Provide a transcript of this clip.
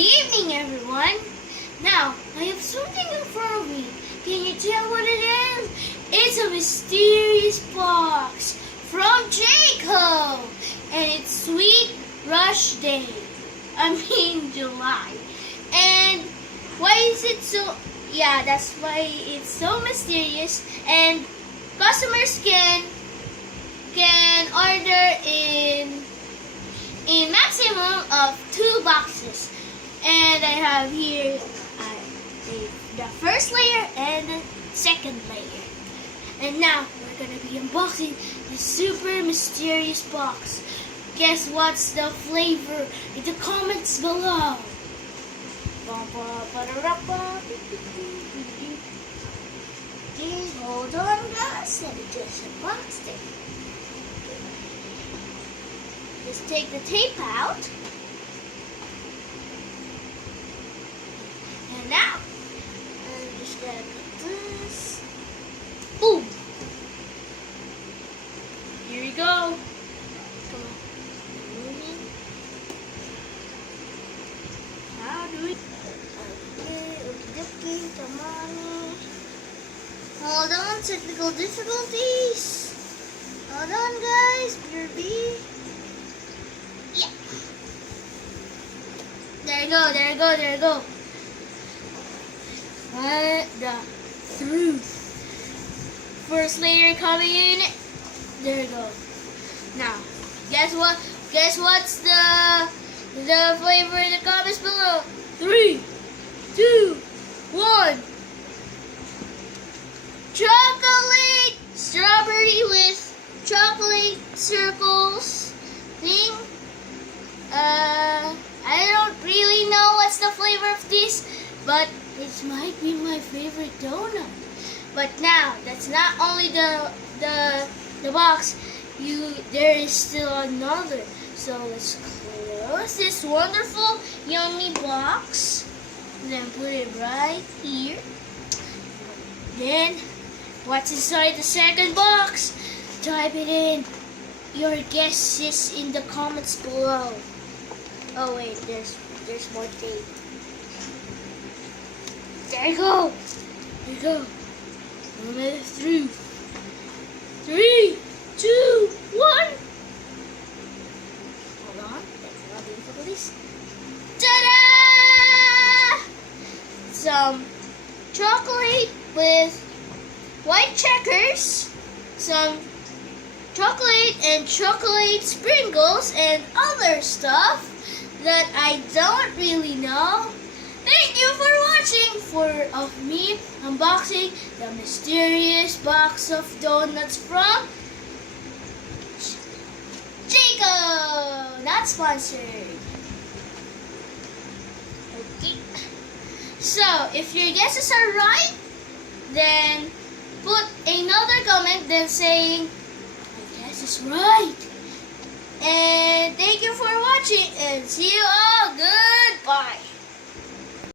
evening, everyone. Now, I have something in front of me. Can you tell what it is? It's a mysterious box from Jayco, and it's Sweet Rush Day. July. And why is it so? Yeah, that's why it's so mysterious. And customers can order in maximum of 2 boxes. And I have here the first layer and the second layer. And now we're gonna be unboxing the super mysterious box. Guess what's the flavor in the comments below? Okay, hold on guys, let me just unbox it. Just take the tape out. And now, I'm just gonna cut this. Boom! Here we go. Come on. How do we? Okay, come on. Hold on, technical difficulties. Hold on, guys. BRB. Yeah. There you go. The truth. First layer coming in. There you go. Now, guess what? Guess what's the flavor in the comments below? 3, 2, 1. Chocolate strawberry with chocolate circles thing. I don't really know what's the flavor of this, but it might be my favorite donut. But now, that's not only the box. There is still another. So let's close this wonderful, yummy box. Then put it right here. Then, what's inside the second box? Type it in. Your guesses in the comments below. Oh wait, there's more tape. There you go. There you go. Let it through. 3, 2, 1. Hold on. Let's not into this. Ta-da! Some chocolate with white checkers. Some chocolate and chocolate sprinkles and other stuff that I don't really know. Thank you for watching of me unboxing the mysterious box of donuts from Jayco. Not sponsored. Okay. So if your guesses are right, then put another comment then saying my guess is right. And thank you for watching and see you all. Goodbye.